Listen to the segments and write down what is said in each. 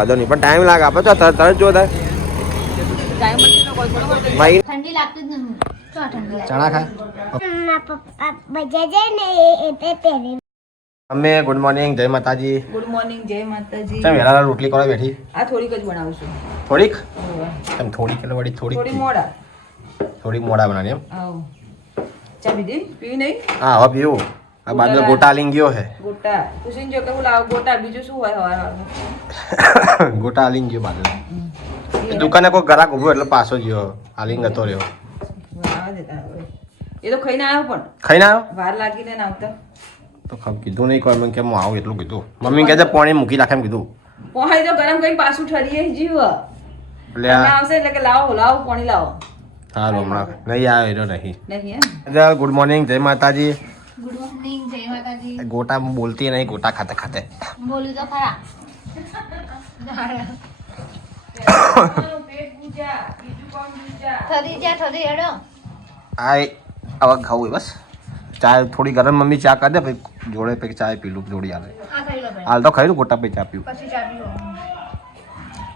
વાંધો નહીં. પણ ટાઈમ લાગે. આપણે તો તરત જો થાય જ ન કોઈ બરોબર ભાઈ. ઠંડી લાગતી જ નથી. ચણા ખા. મારા પપ્પા બજાર જાય ને એ તે પહેરી. અમે ગુડ મોર્નિંગ જય માતાજી. ગુડ મોર્નિંગ જય માતાજી. ચમ વેલા રોટલી કરો બેઠી? આ થોડીક જ બનાવું છું થોડીક હોવે. થોડીક એટલે વળી થોડીક થોડી મોડા. થોડીક મોડા બનાવી એમ. આવ. ચા પીધી? પીવી નહીં? હા હવે પીવું. આ બાજુ ગોટા લીંગ ગયો છે ગોટા કુસિન જો કે હું લાવ? ગોટા બીજું શું હોય હવાર? ગોટા આલીંગ ગયો એ દુકાને કોઈ ગ્રાહક ઊભો એટલે પાછો ગયો. આલીંગ હતો રહ્યો. એ તો ખાઈને આવ્યો પણ. ખાઈને આવ્યો? વાર લાગીને ને આવતા. તો ખબ કીધું નહીં કોઈ મને કે હું આવું એટલું કીધું. મમ્મી કહે છે પાણી મૂકી રાખે એમ કીધું. પોહાઈ તો ગરમ કરીને પાછું ઠરીએ જીવ. એટલે આવશે એટલે કે લાવો લાવો પાણી લાવો. સારું હમણાં. નહીં આવ્યો નહીં. નહીં ગુડ મોર્નિંગ જય માતાજી. ગુડ મોર્નિંગ જય માતાજી ગોટા બોલતી નહીં ગોટા ખાતે ખાતે બોલું તો ખરા થરી જા થરી હેડો આ એ- હવે ખાવું બસ ચા થોડી ગરમ મમ્મી ચા કરી દે પછી જોડે પછી ચા પીલું જોડી આવે હાલ તો ખાઈ ગોટા પછી ચા પીવું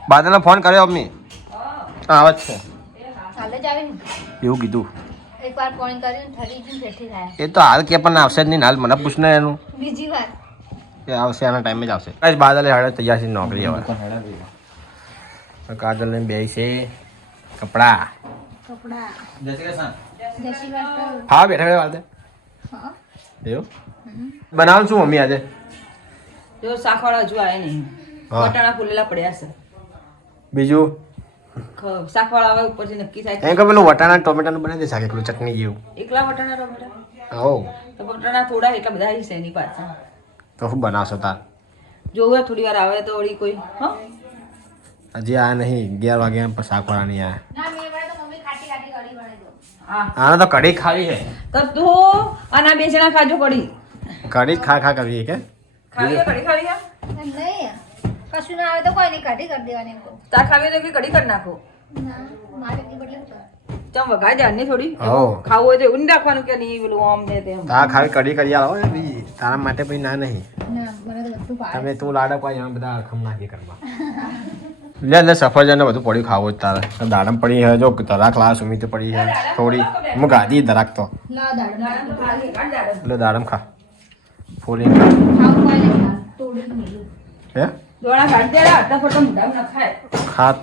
બાદલને ફોન કર્યો મમ્મી હા આવે જ છે એવું કીધું એકવાર પોઈન્ટ કરીને થરી જ ફેરથી થાય એ તો હાલ કે પણ આવશે જ નહીં હાલ મને પૂછને એનું. બીજી વાર. એ આવશે આના ટાઈમે જ આવશે. બાદલે હાડે તૈયાર છે નોકરી હવે. કાજલ ને બે છે કપડા. કપડા. જય શ્રી કૃષ્ણ હા બેઠા બેઠા વાળતે. હા. એવું? બનાવવાનું શું મમ્મી આજે? જો શાકવાળા હજુ આવે નહીં. હા. ફૂલેલા પડ્યા છે. બીજું? શાકવાળા આવે ઉપરથી નક્કી થાય એમ કે પેલું વટાણા ટોમેટાનું બનાવી દે શાક એકલું ચટણી જેવું. એકલા વટાણા ટોમેટા? આવો તો વટાણા થોડા એટલા બધા હશે એની પાછળ. તો શું બનાવશો તાર? જોવે થોડી વાર આવે તો વળી કોઈ હા? હજી આ નહીં અગિયાર વાગ્યા એમ શાકવાળા નહીં આવે ના મેં બનાવ્યો તો મમ્મી ખાટી ખાટી કઢી બનાવી આને તો કઢી ખાવી છે. તો તું આના બે જણા ખાજો કઢી. કઢી જ ખા ખા કરવી કે? ખાવી કઢી ખાવી નહીં. કશું ના આવે તો કોઈ નહીં કઢી કરી દેવાની તાર ખાવી તો કે કઢી કરી નાખો? ચમ વઘાઈ જાય ને થોડી. હો. ખાવું હોય તો એવું નહીં રાખવાનું કે નહીં પેલું આમ ને તેમ. તારા ખાવી કઢી કરી આવો ને બી. તારા માટે ના નહીં. ના મને તો બધું ભાવે. તમે તું લાડક હોય એમાં બધા અડખમ નાખી કરવા. લે લે સફરજન ને બધું પડ્યું ખાવું જ તારે. દાડમ પડી છે જો દરાક લાવ સુમિત પડી છે. થોડી. હું ગાધી દરાક તો. લા દાડમ ખા. ફોલી ખા. હે?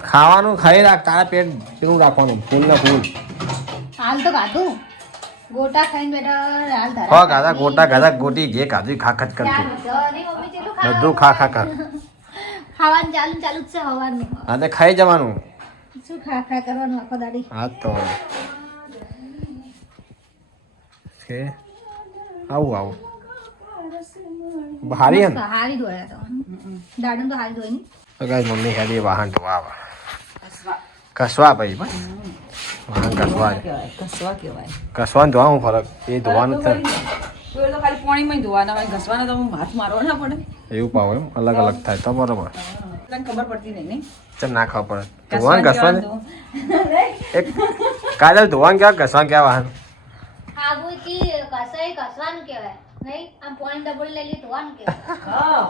ખાવાનું ખાઈ રાખ તારા પેટ કેવું રાખવાનું ફૂલ ના ફૂલ. હાલ તો ખાધું. ગોટા ખાઈને બેઠા હાલ ધરા હો ગાધા ગોટા ગાધા ગોટી જે ખાધી ખા ખચ કરતું. બધું ખા ખા કર ખાવાનું ચાલુ ચાલુ છે હવાનું હા તે ખાઈ જવાનું. શું ખા ખા કરવાનું આખો દાડી? હા તો. કે આવું આવું. હારી હે હારી ધોયા તો. તો ધોઈ તો મમ્મી ખાલી વાહન ધોવા કસવા. કસવા ભાઈ બસ વાહન કસવા. કહેવાય કસવા કહેવાય. કસવાનું ધોવાનું ફરક? એ ધોવાનું છે તો ખાલી પાણીમાં ધોવાના હોય ઘસવાના તો હાથ મારવા ના પડે. એવું પાવ એમ? અલગ અલગ થાય તો બરોબર. એટલાને ખબર પડતી નહીં નહીં? ચમ ના ખબર પડે. ધોવાન કસવાનું ઘસવાનું એક કાજલ ધોવાનું ક્યાં ઘસવાનું ક્યાં વાહન? ખાવું કે કસાઈ કસવાનું કહેવાય. નહીં આમ પોઈન્ટ ડબલ લઈ લે ધોવાનું કહેવાય. હા.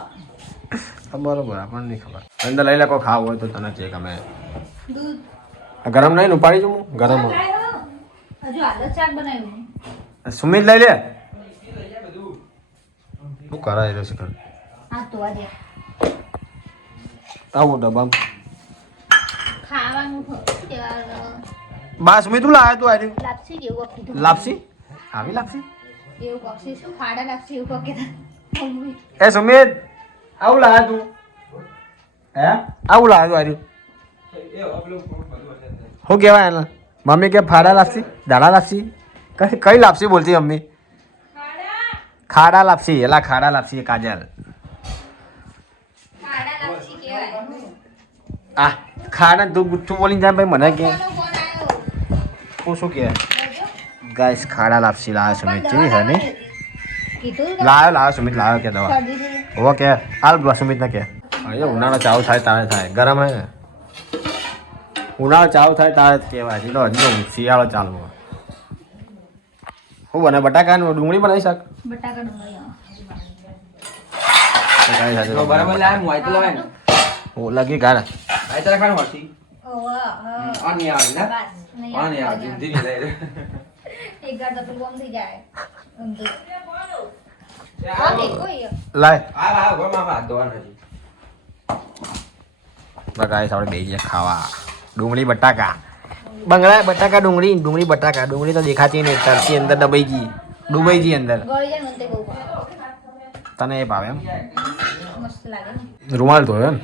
બરોબર આપણને નહીં ખબર. અંદર લઈ લે કોઈ ખાવ હોય તો તને ગમે. આ ગરમ નહીં ને ઉપાડી જવું ગરમ સુમિત લઈ લે. શું કરાય રહ્યો છે દે આવું ડબ્બા શું બા સુમિત તું લાવ્યો તું આજે? લાપસી આવી લાપસી? શું? એ સુમિત આવું લાવ્યો તું. હે? આવું લાવ્યો આજે શું કહેવાય એના? મમ્મી કે ફાડા લાપસી, દાડા લાપસી? કઈ કઈ લાપસી બોલતી મમ્મી? ખાડા લાપસી, એલા ખાડા લાપસી કાજલ. આ, ખાડા તું ગુઠ્ઠું બોલીને જાય ભાઈ, મને કે. હું શું કે? ગાઈસ, ખાડા લાપસી લાવ્યો સુમિત ચીવી છે નહીં લાવ્યો લાવ્યો સુમિત લાવ્યો કે દવા. ઓકે કે હાલ બસ સુમિત ને કે. અહીંયા ઉનાળો ચાવ થાય તારે થાય. ગરમ હે. ઉનાળો ચાવ થાય તારે જ કહેવાય. હજી તો હજી શિયાળો ચાલુ હું શું બને બટાકા ને ડુંગળી બનાવી શાક? બટાકા ડુંગળી બરાબર લાય તો લાય. ઓ લગી ગાર. આઈ તારા ખાણ હોતી? ઓવા, આ નહીં આવે ને? આ નહીં આવે આવે. નહીં જાય એક ગાળ તો પેલું આમ થઈ જાય. ખાવા. ડુંગળી બટાકા. બંગડા બટાકા ડુંગળી ડુંગળી બટાકા. ડુંગળી તો દેખાતી નહીં તરતી અંદર દબાઈ ગઈ. ડુબાઈ ગઈ અંદર. તને એ ભાવે એમ. રૂમાલ ધોયો એમ?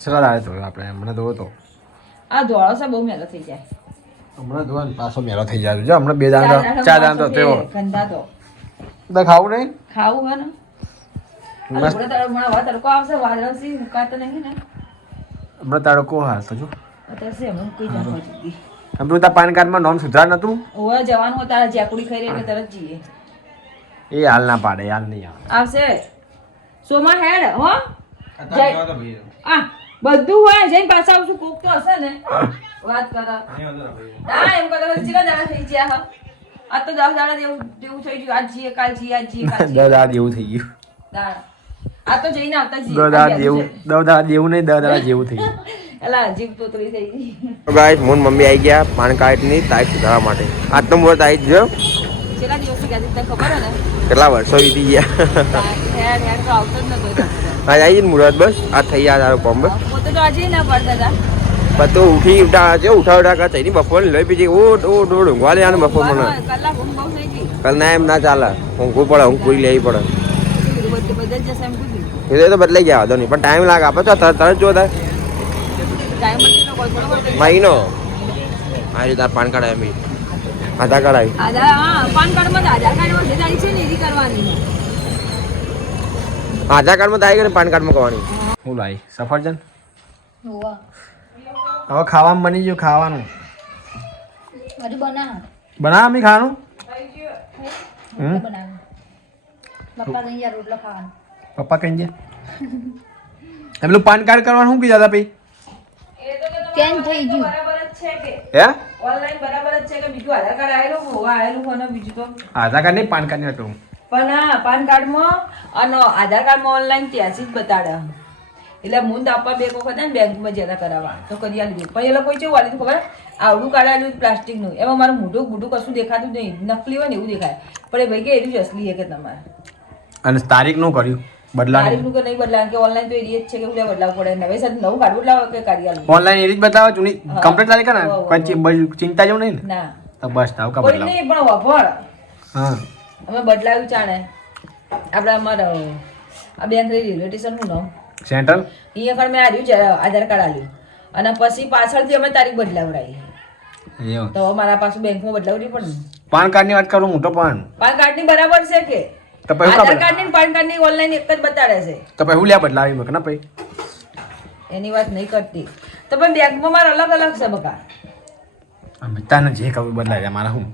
છેલ્લા આવે ધોયો આપણે. મને ધોયો તો. આ ધોળો છે બહુ મેલો થઈ જાય. હમણાં ને પાછો મેળો થઈ જાય જો હમણાં બે દાડા ચાર દાડા તો તેવો. ગંદા તો? તો ખાવું નહીં? ખાવું હે ને? હમણાં તડકો આવશે વાદળ મુકાતો નહીં ને? હમણાં તડકો હાલ તો જો હમણાં તારા પાન કાર્ડમાં નામ સુધાર નતું ઓવે જવાનું તારા જેકુડી ખાઈ રહી તરત જઈએ. એ હાલ ના પાડે હાલ નહીં આવે. આવશે. સોમાં હેડ હો. અત્યારે જય. જવા તો ભાઈ. આ. બધું હોય જઈને પાછા આવશું કોક તો હશે ને. વાત કરો. ના એમ કરો ચીલા દાડા થઈ ગયા હા. આ તો દસ દાડા જેવું જેવું થઈ ગયું. આજ જીએ કાલ જીએ આજ જીએ કાલ દસ દાડા જેવું થઈ ગયું. દાડા. આ તો જઈને આવતા દસ દાડા જેવું દસ દાડા જેવું નહીં દસ દાડા જેવું થઈ ગયું. એલા જીભ તોતરી થઈ ગઈ. ગાઈસ મોન મમ્મી આવી ગયા પાન કાર્ડની તારીખ સુધારવા માટે. આજનો તો મુહૂર્ત આવી જ કેટલા દિવસથી ગયા તને ખબર ને? કેટલા વર્ષો વીતી ગયા. હેડ હેડ તો આવતો જ નતો. આજ આવી મુહૂર્ત બસ. આ થઈ ગયા તારો પોતે તો આજે ના પડતા હતા તો ઉઠી ઉઠા છે ઉઠા ઉઠા કરતા એની બપોર લઈ પીજી. ઓટ ઊંઘવા લે આને બપોર મને. થઈ કાલ ના એમ ના ચાલે. ઊંઘવું પડે ઊંઘ પૂરી લેવી પડે. જ એમ એ તો બદલાઈ ગયા વાંધો નહીં. પણ ટાઈમ લાગે. આપે તો તરત જો થાય જ મહિનો. આ રીતે પાન કાર્ડ આવી. આધાર કાર્ડ આવી. આધાર પાન કાર્ડમાં તો આધાર કાર્ડ વધે જાય છે ને કરવાની. આધાર કાર્ડમાં પાન કાર્ડમાં કહેવાની હું લાવી સફરજન. હવે. ખાવાનું બની ગયું ખાવાનું. હજુ બનાવ. બનાવ અમે ખાવાનું? હમ. પપ્પા કઈ યાર રોટલો ખાવાનું. પપ્પા કઈ છે એ પેલું પાન કાર્ડ કરવાનું શું કીધા હતા ભાઈ? કેમ થઈ ગયું? હે? ઓનલાઈન બરાબર જ છે કે બીજું આધાર કાર્ડ આવેલું હોવા આવેલું હોય બીજું તો? આધાર કાર્ડ નહીં પાન કાર્ડ નહીં હતું. પણ હા પાન કાર્ડમાં અને આધાર કાર્ડમાં ઓનલાઈન ત્યાંથી જ બતાડે. એટલે મુંદ આપવા બે વખત ને બેંકમાં જતા કરાવવા. તો કરી આલી પણ એ લોકો કેવું આલ્યું ખબર? આવડું કાર્ડ આલ્યું પ્લાસ્ટિકનું. એમાં મારું મોઢું મોઢું કશું દેખાતું નહીં. નકલી હોય ને એવું દેખાય. પણ એ ભાઈ કે એટલું જ અસલી છે કે તમારે. અને તારીખનું કર્યું? બદલાવ તારીખનું કે નહીં બદલાવ કે ઓનલાઈન તો એ જ છે કે બદલાવ પડે નવે સાથે નવું લાવો કે કાઢી આલું ઓનલાઈન એ જ બતાવે જૂની કમ્પ્લીટ તારીખ ને. કોઈ ચિંતા જેવું નહીં ના? તો બસ તાવ કા બદલાવ. નહીં પણ વફળ. હા. અમે બદલાવ્યું ચાણે. આપણે અમારા આ બેંક રેલવે સ્ટેશનનું નામ. સેન્ટ્રલ? અહીંયા આગળ મેં આર્યું છે આધાર કાર્ડ આલ્યું. અને પછી પાછળથી અમે તારીખ બદલાવડાવી. તો મારા પાછું બેંકમાં બદલાવડી પણ પાન કાર્ડની વાત કરું મોટો પાન. પાન કાર્ડની બરાબર છે કે? તો પછી આધાર બદલાવ કાર્ડની પાન કાર્ડની ઓનલાઈન એક જ બતાડે છે. તો પછી હું લ્યા બદલાવી મક ના પછી? એની વાત નહીં કરતી. તો પણ બેંકમાં મારા અલગ અલગ છે બકા. અમે તને જે કહું બદલાય મારા હું?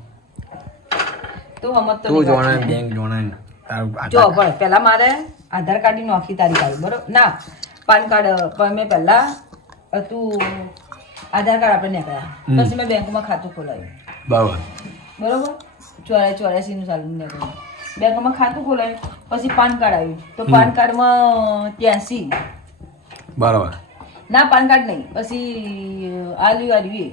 તું હમત તો તું જોણે બેંક જોણે તારું જો પણ પહેલા મારે આધાર કાર્ડની નોખી તારીખ આવી બરોબર? ના પાન કાર્ડ મેં પહેલાં તું આધાર કાર્ડ આપણે નીકળ્યા. પછી મેં બેંકમાં ખાતું ખોલાવ્યું બરાબર. બરોબર? ચોર્યા ચોર્યાસી નું ચાલુ નીકળ્યું. બેંકમાં ખાતું ખોલાવ્યું પછી પાન કાર્ડ આવ્યું. તો પાન કાર્ડમાં ત્યાંસી. બરાબર. ના પાન કાર્ડ નહીં. પછી આલ્યું આલ્યું એ.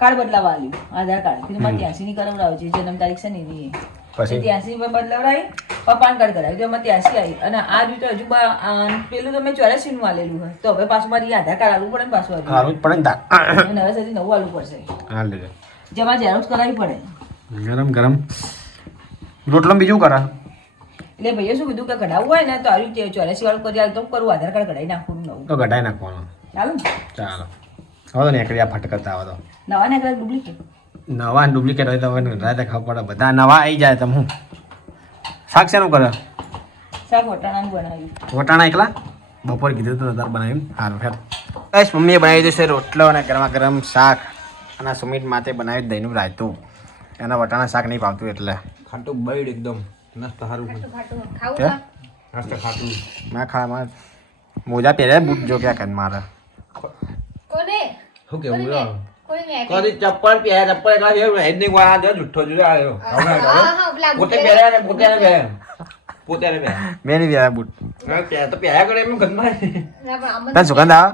કાર્ડ બદલાવા આલ્યું આધાર કાર્ડ. કીધું મારે ત્યાંસી ની કરાવડાવ છે. જન્મ તારીખ છે ને એ. પછી? ત્યાંસી બદલાવડાવી પણ પાન કાર્ડ કરાવી તો એમાં ત્યાંસી આવી. અને આ હજુ પેલું તમે ચોરાસી નું આલેલું હોય. તો હવે પાછું મારી આધાર કાર્ડ આલવું પડે ને પાછું આલ્યું. પડે ને હવે સુધી નવું આલવું પડશે. હા લેજો. જેમાં ઝેરોક્ષ કરાવવી પડે. ગરમ ગરમ. રોટલો બીજું કરા? એટલે ભાઈએ શું કીધું કે કઢાવવું હોય ને તો આવી રીતે ચોર્યાસી વાળું કરી તો કરું આધાર કાર્ડ કઢાઈ નાખવું નવું. તો ઘટાઈ નાખવાનો. ચાલો ચાલો. હવે નીકળી આ ફટકતા આવે તો. નવા ને ડુપ્લિકેટ. નવા ડુપ્લિકેટ હોય તો હવે રાતે ખબર પડે. બધા નવા આવી જાય તમે હું? શાક શેનું કરે? શાક વટાણાનું બનાવ્યું. વટાણા એકલા? બપોર કીધું તો નતા બનાવ્યું. સારું ફેર બસ મમ્મીએ બનાવી દેશે છે રોટલો અને ગરમા ગરમ શાક. અને સુમિત માતે બનાવ્યું દહીંનું રાયતું. એના વટાણા શાક નહીં પાવતું એટલે. ખાટું બૈડ એકદમ. મસ્ત સારું ખાટું ખાટું. મેં ખા માર. મોજા પહેર્યા બૂટ? જો ક્યાં કરે મારે. કોને શું કેવું કોઈ ચપ્પલ પહેર્યા ચપ્પલ એટલા છે હેડ નહીં વા જો જુઠ્ઠો જોડે આવ્યો પોતે પહેર્યા ને પોતે ને પહેર્યા. પોતે એને પહેર્યા. મેં નહીં પહેર્યા બૂટ. તો પહેર્યા કરે એમ ગંદા છે. ના, પણ સુગંધ આવે?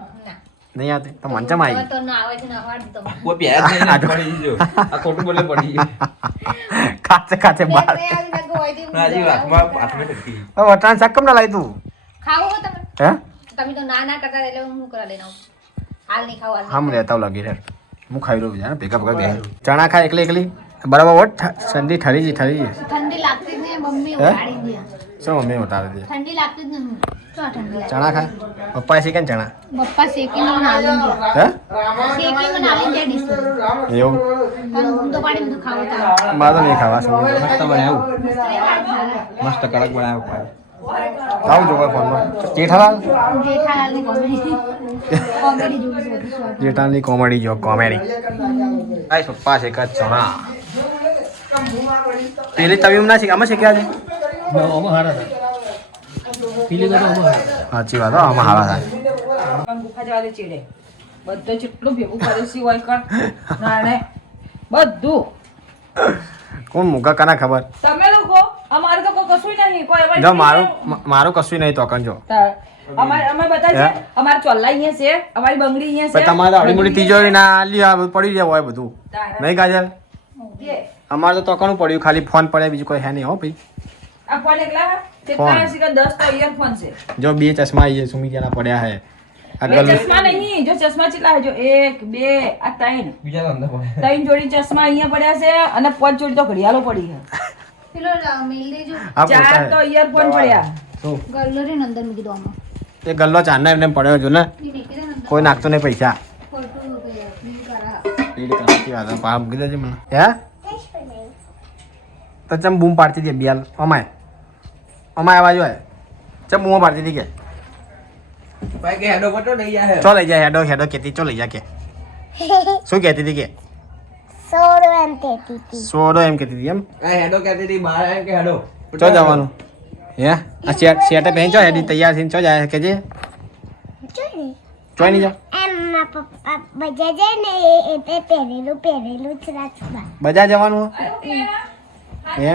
નહીં આવતી? તો મન ચમ હવે આવી તો ના આવે છે ના પાડી તો કોઈ પહેર્યા જ નહીં ને પડી ગયો. આ ખોટું બોલે પડી ગયો. કાચે કાચે બાર બે આવી લાગો હોય તો ના, હજી હાથમાં હાથમાં નથી. વટાણ શાક કેમ ના લાઈ તું? ખાવો તમે. હે? તમે તો ના ના કરતા એટલે હું કરા લઈને આવું. હાલ નહીં ખાવા હમ રહેતા લાગી રે હું ખાઈ રહ્યું છે ભેગા ભેગા બે ચણા ખા એકલી એકલી? બરાબર વોટ ઠંડી ઠરી જી ઠરી જી ઠંડી લાગતી જ નહીં મમ્મી હે? ઉડાડી દે. શું મમ્મી ઉતારી દે? ઠંડી લાગતી જ નહીં. શું ઠંડી લાગે? ચણા ખા. પપ્પાએ શીખે ને ચણા? પપ્પા શેકીને મને આલી દે. હે? શેકી મને આલી દે ડીશ એવું? પણ હું તો પાડી બધું ખાવું તો મારે તો નહીં ખાવા શું મસ્ત બનાવ્યું. મસ્ત કડક બનાવ્યું ખાવું જોવા ફોનમાં. જેઠાલાલ? જેઠાલાલની કોમેડી છે જો કોમેડી આય પપ્પા છે કા ચણા. પેલી તવી ના શીખ આમાં શીખ્યા છે સાચી વાત હો આમાં હારા થાય. બધું જેટલું ભેગું કરે સિવાય કર. બધું. કોણ મૂકા કના ખબર? તમે લોકો અમારે તો કોઈ કશું નહીં. કોઈ જો મારું મારું કશું નહીં તો જો. અમારે અમે બધા છે અમારે ચોલ્લા અહીંયા છે અમારી બંગડી અહીંયા છે. તમારે આવડી મોટી તિજોરી ના લી પડી જાય હોય બધું. નહીં કાજલ? અમારે તો તોકણું પડ્યું ખાલી ફોન પડે બીજું કોઈ હે નહીં હો ભાઈ. આ ફોન એકલા? ફોન. કેટલા છે કે દસ તો ઇયરફોન છે. જો બે ચશ્મા સુમી સુમિતિયાના પડ્યા હે. ચશ્મા નહીં જો ચશ્મા કેટલા જો એક બે આ ત્રણ બીજા અંદર ત્રણ જોડી ચશ્મા અહીંયા પડ્યા છે અને પાંચ જોડી તો ઘડિયાળો પડી છે પેલો મેલ દેજો ચાર તો ઇયરફોન પડ્યા શું ગલ્લરી અંદર મૂકી દો આમાં એ ગલ્લો ચાંદના એમને પડ્યો જો ને કોઈ નાખતો નહીં પૈસા વાત પા મૂકી દેજે મને હે તો ચમ બૂમ પાડતી હતી બિયાલ અમાય અમાય અવાજ હોય ચમ બૂમ પાડતી હતી કે ભાઈ કે હેડો પટો નહીં જાય ચો લઈ જાય હેડો હેડો કેતી ચો લઈ જા કે શું કહેતી હતી કે સોડો એમ કહેતી હતી સોડો એમ કહેતી હતી એમ આ હેડો કહેતી હતી બહાર એમ કે હેડો ચો જવાનું હે આ સેટ સેટ પહેરી ચો હેડી તૈયાર થઈને ચો જાય કે જે ચોઈ ચોય નહીં જા એમ મારા પપ્પા બધા જાય ને એ- એ તે પહેરેલું પહેરેલું જ રાખવા બજાર જવાનું હે